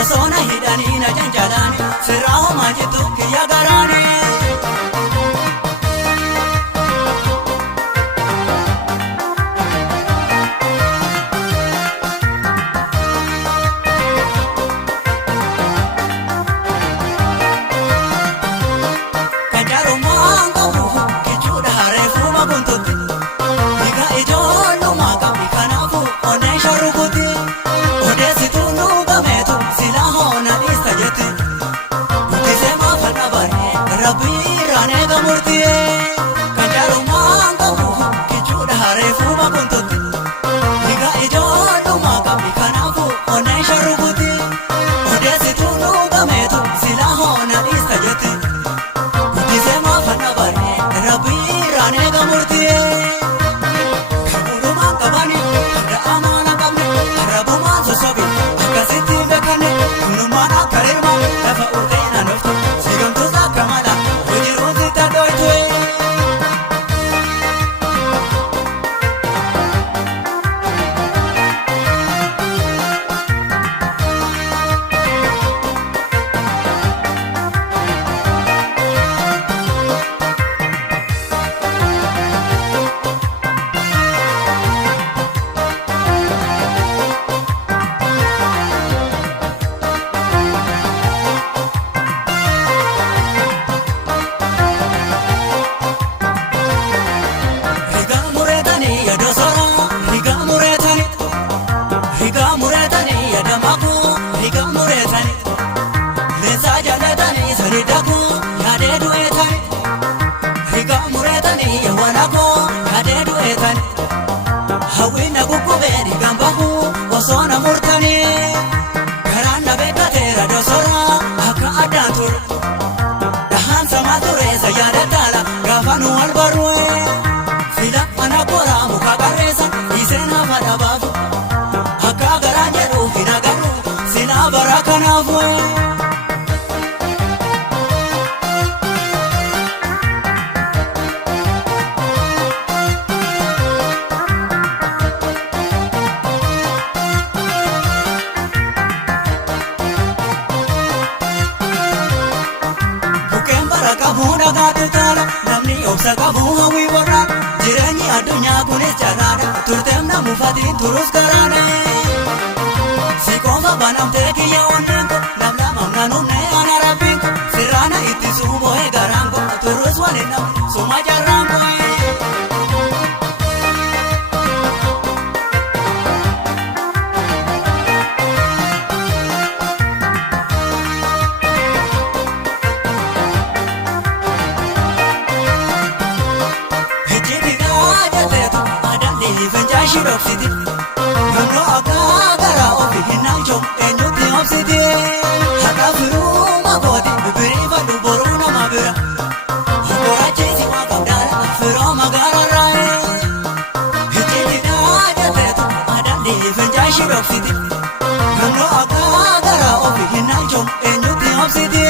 Osona hidani na janjalani sirao majitu kiya garani Kajaro mango kichuda harefu maguntuti Ika ijono maka mikanafu onesha rukuti Odesi tunu gametu silahona istajeti Utisema fanabari Rabbi rane gamurti Kajaro mango kichuda harefu maguntuti Ika ijono maka mikanafu onesha rukuti Odesi tunu gametu silahona istajeti Utisema fanabari Rabbi rane gamurti Kabuluma kabani Kada amana kabni Arabuma sosobi Akasiti bekane Kunumana karirma Lafa urteina nuftu Sigamtuza kamala Ujiruzi tadoitwe Hawina gukuberi gambahu osona murtani Karanda bekatera dosora haka adatur Dahan sama tureza yadatala gafanu albarwe Fila anakora mukakareza isena fadabafu Haka garanjeru hinagaru sina barakanafu Kabura gatutala namni obsa kabu hawi warra jirani adunya kunis jarada turtem na mufati turus karane sikoma banam teki ya onenko namna mamnanum ne anarabinko sirana iti subo e garango turus walinam suma jarango ishii dhoksiti naannoo akka garaa ofii hin naalchoo eenyutti obsiti haqa firuma kooti bibiriifadhu boruu nama bira horacheesi waa qabdaadha firoo magaalarraa hijjiidhaa jetteetu adandii finjaa ishii dhoksiti naannoo akka garaa ofii hin naalchoo eenyutti obsiti